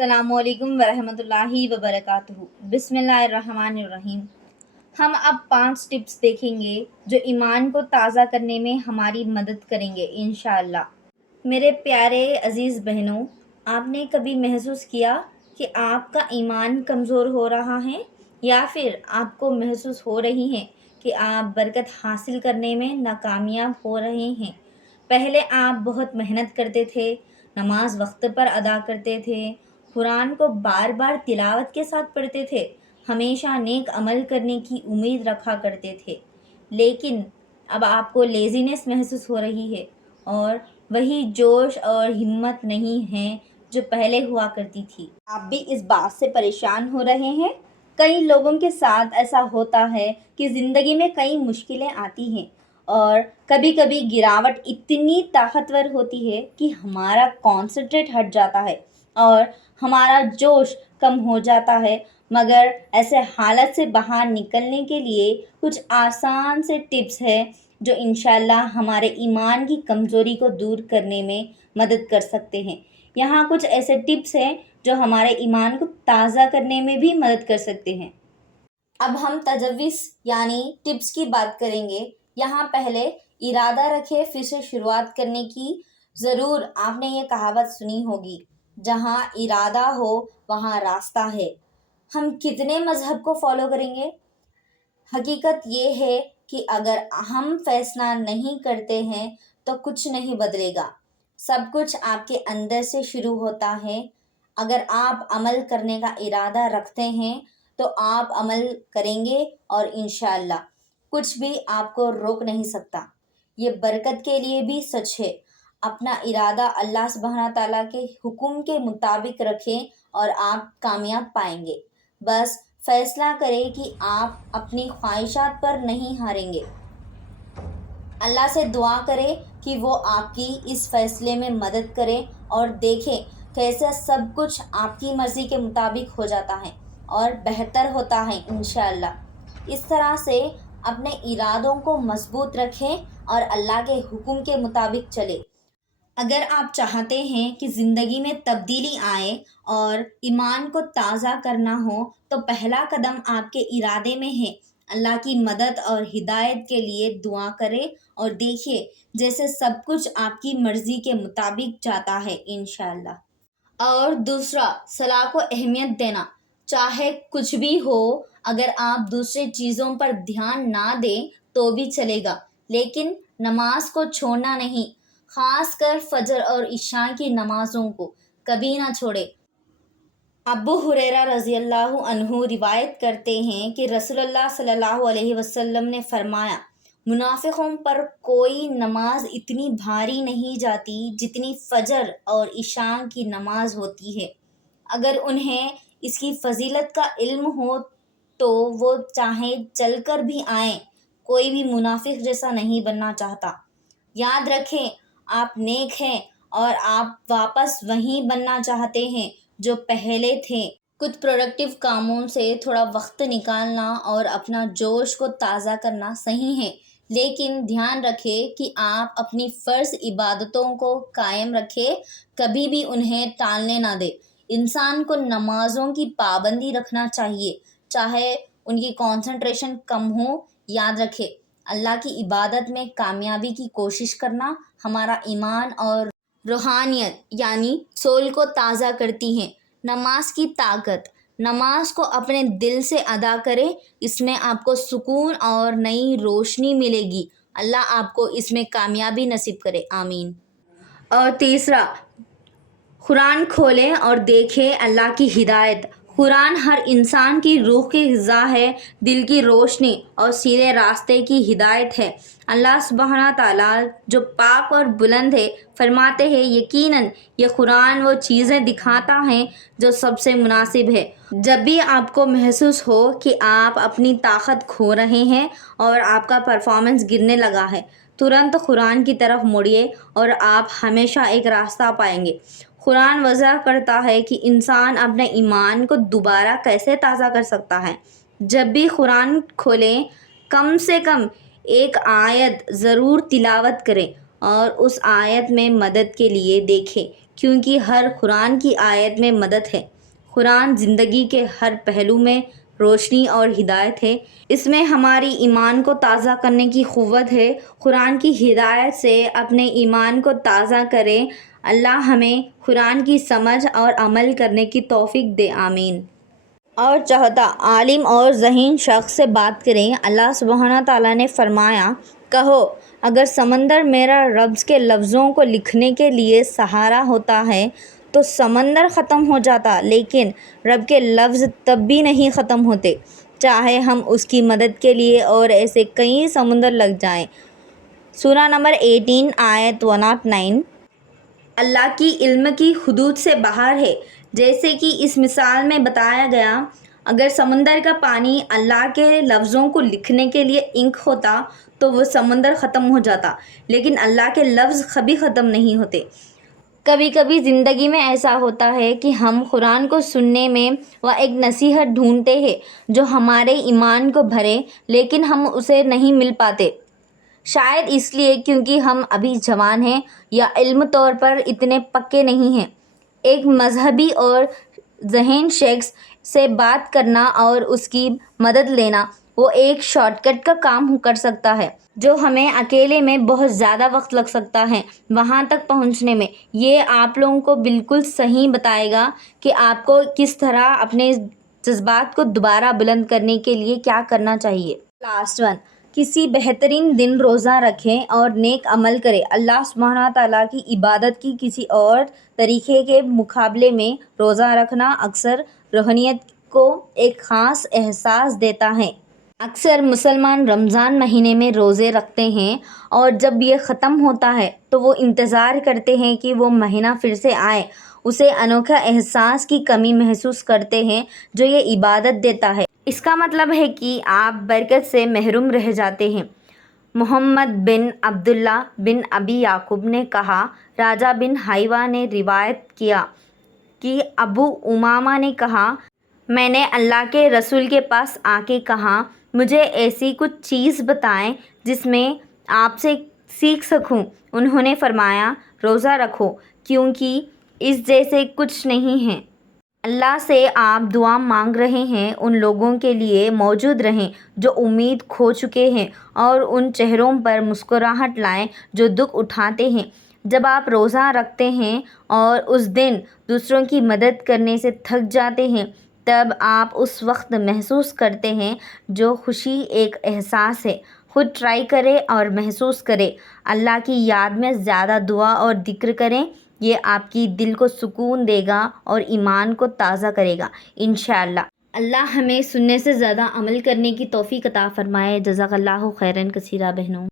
السلام علیکم ورحمۃ اللہ وبرکاتہ۔ بسم اللہ الرحمن الرحیم۔ ہم اب 5 ٹپس دیکھیں گے جو ایمان کو تازہ کرنے میں ہماری مدد کریں گے انشاءاللہ۔ میرے پیارے عزیز بہنوں، آپ نے کبھی محسوس کیا کہ آپ کا ایمان کمزور ہو رہا ہے، یا پھر آپ کو محسوس ہو رہی ہے کہ آپ برکت حاصل کرنے میں ناکامیاب ہو رہے ہیں؟ پہلے آپ بہت محنت کرتے تھے، نماز وقت پر ادا کرتے تھے، قرآن کو بار بار تلاوت کے ساتھ پڑھتے تھے، ہمیشہ نیک عمل کرنے کی امید رکھا کرتے تھے، لیکن اب آپ کو لیزینس محسوس ہو رہی ہے اور وہی جوش اور ہمت نہیں ہے جو پہلے ہوا کرتی تھی۔ آپ بھی اس بات سے پریشان ہو رہے ہیں؟ کئی لوگوں کے ساتھ ایسا ہوتا ہے کہ زندگی میں کئی مشکلیں آتی ہیں اور کبھی کبھی گراوٹ اتنی طاقتور ہوتی ہے کہ ہمارا کانسنٹریٹ ہٹ جاتا ہے اور ہمارا جوش کم ہو جاتا ہے، مگر ایسے حالت سے باہر نکلنے کے لیے کچھ آسان سے ٹپس ہیں جو انشاءاللہ ہمارے ایمان کی کمزوری کو دور کرنے میں مدد کر سکتے ہیں۔ یہاں کچھ ایسے ٹپس ہیں جو ہمارے ایمان کو تازہ کرنے میں بھی مدد کر سکتے ہیں۔ اب ہم تجویز یعنی ٹپس کی بات کریں گے۔ یہاں پہلے ارادہ رکھے پھر سے شروعات کرنے کی۔ ضرور آپ نے یہ کہاوت سنی ہوگی، جہاں ارادہ ہو وہاں راستہ ہے۔ ہم کتنے مذہب کو فالو کریں گے؟ حقیقت یہ ہے کہ اگر ہم فیصلہ نہیں کرتے ہیں تو کچھ نہیں بدلے گا۔ سب کچھ آپ کے اندر سے شروع ہوتا ہے۔ اگر آپ عمل کرنے کا ارادہ رکھتے ہیں تو آپ عمل کریں گے اور انشاءاللہ کچھ بھی آپ کو روک نہیں سکتا۔ یہ برکت کے لیے بھی سچ ہے۔ اپنا ارادہ اللہ سبحانہ تعالیٰ کے حکم کے مطابق رکھیں اور آپ کامیاب پائیں گے۔ بس فیصلہ کریں کہ آپ اپنی خواہشات پر نہیں ہاریں گے۔ اللہ سے دعا کریں کہ وہ آپ کی اس فیصلے میں مدد کرے اور دیکھیں کیسے سب کچھ آپ کی مرضی کے مطابق ہو جاتا ہے اور بہتر ہوتا ہے انشاءاللہ۔ اس طرح سے اپنے ارادوں کو مضبوط رکھیں اور اللہ کے حکم کے مطابق چلیں۔ اگر آپ چاہتے ہیں کہ زندگی میں تبدیلی آئے اور ایمان کو تازہ کرنا ہو تو پہلا قدم آپ کے ارادے میں ہے۔ اللہ کی مدد اور ہدایت کے لیے دعا کریں اور دیکھیے جیسے سب کچھ آپ کی مرضی کے مطابق جاتا ہے انشاءاللہ۔ اور دوسرا، صلاح کو اہمیت دینا۔ چاہے کچھ بھی ہو، اگر آپ دوسرے چیزوں پر دھیان نہ دیں تو بھی چلے گا، لیکن نماز کو چھوڑنا نہیں، خاص کر فجر اور عشاء کی نمازوں کو کبھی نہ چھوڑے۔ ابو ہریرہ رضی اللہ عنہ روایت کرتے ہیں کہ رسول اللہ صلی اللہ علیہ وسلم نے فرمایا، منافقوں پر کوئی نماز اتنی بھاری نہیں جاتی جتنی فجر اور عشاء کی نماز ہوتی ہے۔ اگر انہیں اس کی فضیلت کا علم ہو تو وہ چاہے چل کر بھی آئیں۔ کوئی بھی منافق جیسا نہیں بننا چاہتا۔ یاد رکھیں، آپ نیک ہیں اور آپ واپس وہیں بننا چاہتے ہیں جو پہلے تھے۔ کچھ پروڈکٹیو کاموں سے تھوڑا وقت نکالنا اور اپنا جوش کو تازہ کرنا صحیح ہے، لیکن دھیان رکھیں کہ آپ اپنی فرض عبادتوں کو قائم رکھیں، کبھی بھی انہیں ٹالنے نہ دیں۔ انسان کو نمازوں کی پابندی رکھنا چاہیے، چاہے ان کی کنسنٹریشن کم ہو۔ یاد رکھیں، اللہ کی عبادت میں کامیابی کی کوشش کرنا ہمارا ایمان اور روحانیت یعنی سول کو تازہ کرتی ہے۔ نماز کی طاقت۔ نماز کو اپنے دل سے ادا کریں، اس میں آپ کو سکون اور نئی روشنی ملے گی۔ اللہ آپ کو اس میں کامیابی نصیب کرے، آمین۔ اور تیسرا، قرآن کھولیں اور دیکھیں اللہ کی ہدایت۔ قرآن ہر انسان کی روح کی غذا ہے، دل کی روشنی اور سیدھے راستے کی ہدایت ہے۔ اللہ سبحانہ تعالیٰ جو پاک اور بلند ہے فرماتے ہیں، یقیناً یہ قرآن وہ چیزیں دکھاتا ہے جو سب سے مناسب ہے۔ جب بھی آپ کو محسوس ہو کہ آپ اپنی طاقت کھو رہے ہیں اور آپ کا پرفارمنس گرنے لگا ہے، ترنت قرآن کی طرف مڑیے اور آپ ہمیشہ ایک راستہ پائیں گے۔ قرآن وضح کرتا ہے کہ انسان اپنے ایمان کو دوبارہ کیسے تازہ کر سکتا ہے۔ جب بھی قرآن کھولیں، کم سے کم ایک آیت ضرور تلاوت کریں اور اس آیت میں مدد کے لیے دیکھیں کیونکہ ہر قرآن کی آیت میں مدد ہے۔ قرآن زندگی کے ہر پہلو میں روشنی اور ہدایت ہے۔ اس میں ہماری ایمان کو تازہ کرنے کی قوت ہے۔ قرآن کی ہدایت سے اپنے ایمان کو تازہ کریں۔ اللہ ہمیں قرآن کی سمجھ اور عمل کرنے کی توفیق دے، آمین۔ اور چوتھا، عالم اور ذہین شخص سے بات کریں۔ اللہ سبحانہ تعالیٰ نے فرمایا، کہو اگر سمندر میرا رب کے لفظوں کو لکھنے کے لیے سہارا ہوتا ہے تو سمندر ختم ہو جاتا، لیکن رب کے لفظ تب بھی نہیں ختم ہوتے، چاہے ہم اس کی مدد کے لیے اور ایسے کئی سمندر لگ جائیں۔ سورہ نمبر 18 آیت 109۔ اللہ کی علم کی حدود سے باہر ہے، جیسے کہ اس مثال میں بتایا گیا۔ اگر سمندر کا پانی اللہ کے لفظوں کو لکھنے کے لیے انک ہوتا تو وہ سمندر ختم ہو جاتا، لیکن اللہ کے لفظ کبھی ختم نہیں ہوتے۔ کبھی کبھی زندگی میں ایسا ہوتا ہے کہ ہم قرآن کو سننے میں وہ ایک نصیحت ڈھونڈتے ہیں جو ہمارے ایمان کو بھرے، لیکن ہم اسے نہیں مل پاتے۔ شاید اس لیے کیونکہ ہم ابھی جوان ہیں یا علم طور پر اتنے پکے نہیں ہیں۔ ایک مذہبی اور ذہین شخص سے بات کرنا اور اس کی مدد لینا وہ ایک شارٹ کٹ کا کام کر سکتا ہے جو ہمیں اکیلے میں بہت زیادہ وقت لگ سکتا ہے وہاں تک پہنچنے میں۔ یہ آپ لوگوں کو بالکل صحیح بتائے گا کہ آپ کو کس طرح اپنے جذبات کو دوبارہ بلند کرنے کے لیے کیا کرنا چاہیے۔ لاسٹ ون، کسی بہترین دن روزہ رکھیں اور نیک عمل کریں۔ اللہ سبحانہ تعالیٰ کی عبادت کی کسی اور طریقے کے مقابلے میں روزہ رکھنا اکثر روحانیت کو ایک خاص احساس دیتا ہے۔ اکثر مسلمان رمضان مہینے میں روزے رکھتے ہیں اور جب یہ ختم ہوتا ہے تو وہ انتظار کرتے ہیں کہ وہ مہینہ پھر سے آئے۔ اسے انوکھا احساس کی کمی محسوس کرتے ہیں جو یہ عبادت دیتا ہے۔ اس کا مطلب ہے کہ آپ برکت سے محروم رہ جاتے ہیں۔ محمد بن عبداللہ بن ابی یعقوب نے کہا، راجہ بن حیوہ نے روایت کیا کہ ابو امامہ نے کہا، میں نے اللہ کے رسول کے پاس آ کے کہا، مجھے ایسی کچھ چیز بتائیں جس میں آپ سے سیکھ سکوں۔ انہوں نے فرمایا، روزہ رکھو، کیونکہ اس جیسے کچھ نہیں ہے۔ اللہ سے آپ دعا مانگ رہے ہیں ان لوگوں کے لیے موجود رہیں جو امید کھو چکے ہیں اور ان چہروں پر مسکراہٹ لائیں جو دکھ اٹھاتے ہیں۔ جب آپ روزہ رکھتے ہیں اور اس دن دوسروں کی مدد کرنے سے تھک جاتے ہیں تب آپ اس وقت محسوس کرتے ہیں جو خوشی ایک احساس ہے۔ خود ٹرائی کریں اور محسوس کریں۔ اللہ کی یاد میں زیادہ دعا اور ذکر کریں، یہ آپ کی دل کو سکون دے گا اور ایمان کو تازہ کرے گا انشاءاللہ۔ اللہ ہمیں سننے سے زیادہ عمل کرنے کی توفیق عطا فرمائے۔ جزاک اللہ خیراً کثیرا بہنوں۔